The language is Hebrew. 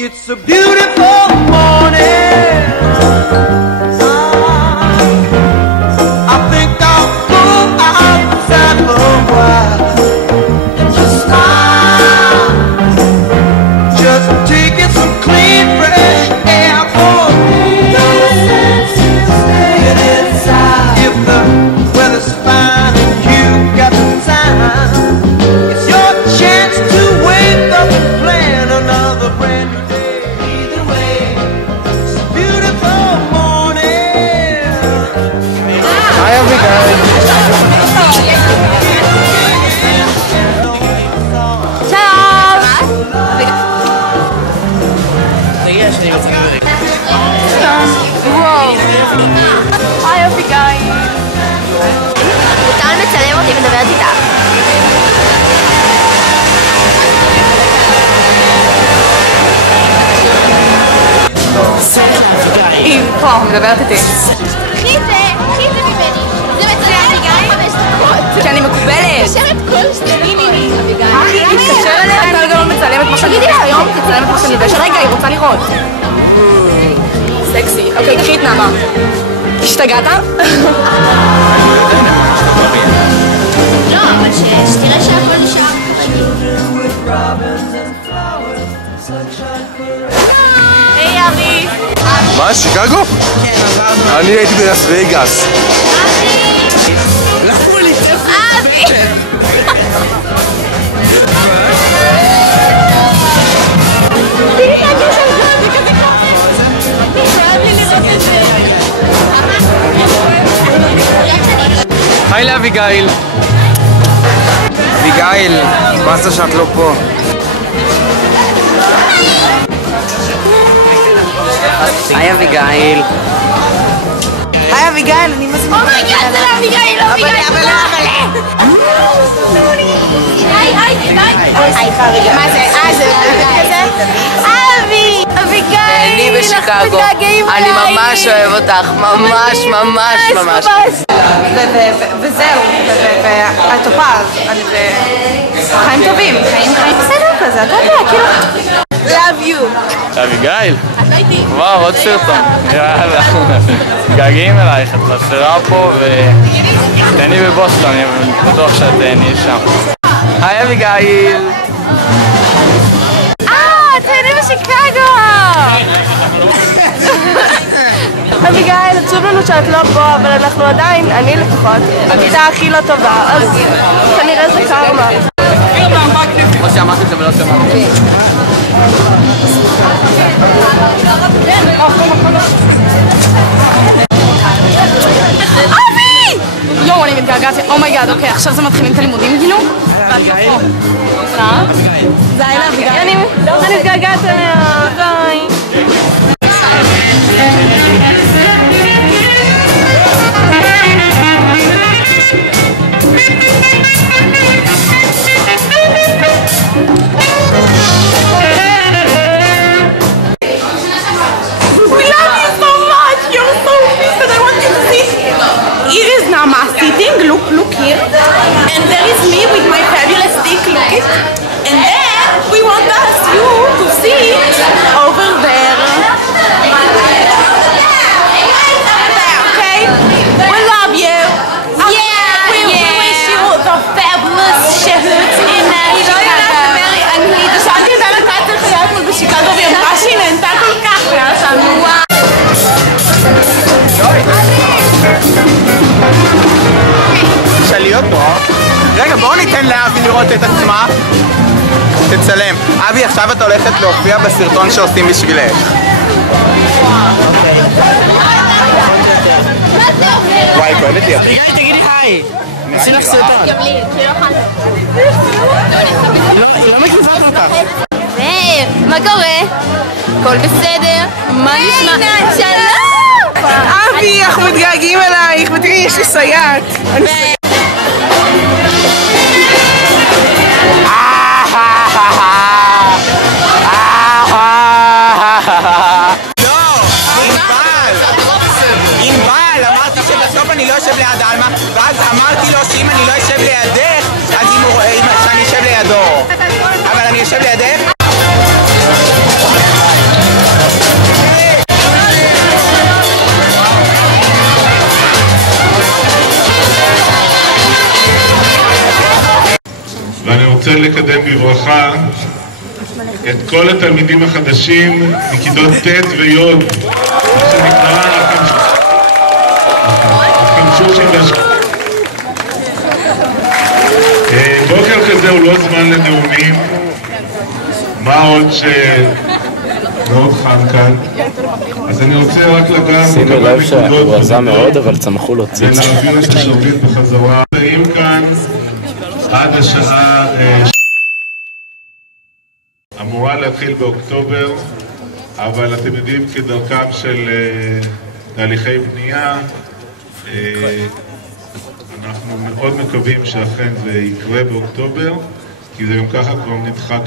It's a beautiful morning. I think I'll go outside for a while and just smile. Just taking some clean, fresh air for me. No sense in staying inside. If the weather's fine and you got the time, it's your chance to wake up and plan another brand new day. Either way, it's a beautiful morning. Hi, Abigail. היי אביגיל. טל מצלם אותי מדברת איתה. היא פה, מדברת איתי. קחי את זה ממני. זה מצלם אביגיל 5 דקות. שאני מקובלת. מתקשרת כל שני אביגיל. תתקשר אליה, טל גם מצלמת מה שתגידי לה היום, תצלם את מה שאני מבשת. רגע, היא רוצה לראות. סקסי. אוקיי, קחי את נעמה. השתגעת? לא, אבל שתראה שהכל נשאר. היי אבי. מה, שיקגו? כן, עברנו. אני הייתי בלאס וגאס. אבי! אבי! היי לאביגיל. אביגיל, באסה שאת לא פה. היי אביגיל. היי אביגיל, אני מזמינה. אומייגאד, זה לאביגיל, אביגיל. היי חריגה. מה זה? זה כזה? אבי! אביגיל! אני בשיקגו. אני ממש אוהב אותך. ממש ממש ממש. וזהו, והטופז, חיים טובים, חיים בסדר כזה, אתה יודע, כאילו, love you. אביגיל? וואו, עוד סרטון. יאללה. געגעים אלייך, את חסרה פה ותהני בבוסטון, אני בטוח שאת תהני שם. היי אביגיל. תהני בשיקגו! אביגיל, עצוב לנו שאת לא פה, אבל אנחנו עדיין, אני לפחות, בכיתה הכי לא טובה, אז כנראה זה קרמה. כמו שאמרתי את זה ולא שמעתי. אבי! יואו, אני מתגעגעת, אומייגאד, אוקיי, עכשיו זה מתחילים את הלימודים, גילו? זה היה לאביגיל. אני מתגעגעת אליה, ביי. Look here, and there is me with my fabulous stick, look it, and then we want you to see over there. Okay? We love you. We wish you the fabulous shehut in Chicago. אני שאלתי את אלה כת צריך להיות מול בשיקגו והיא אמרה שהיא נהנתה כל כך והיה שם להיות פה. רגע, בואו ניתן לאבי לראות את עצמה. תצלם. אבי, עכשיו את הולכת להופיע בסרטון שעושים בשבילך. וואי, כואבת לי אותי. תגידי היי. עשי לך סרטון. גם לי, כי לא אכלנו. היא לא מקיפה אותך. מה קורה? הכל בסדר? מה נשמע? שלום! אבי, אנחנו מתגעגעים אלייך, ותראי, יש לי סייעת. אני לא יושב ליד אלמה, ואז אמרתי לו שאם אני לא יושב לידך, אז שאני יושב לידו. אבל אני יושב לידך? רוצה לקדם בברכה את כל התלמידים החדשים מכיתות ט' וי' שנקרא החמשושים בוקר כזה הוא לא זמן לנאומים, מה עוד מאוד חם כאן, אז אני רוצה רק לגעת שימי לב שהוא רזה מאוד אבל צמחו לו ציץ. ולהעביר את השרביט בחזרה. נעים כאן עד השעה אמורה להתחיל באוקטובר, אבל אתם יודעים כדרכם של תהליכי בנייה, אנחנו מאוד מקווים שאכן זה יקרה באוקטובר, כי זה גם ככה כבר נדחק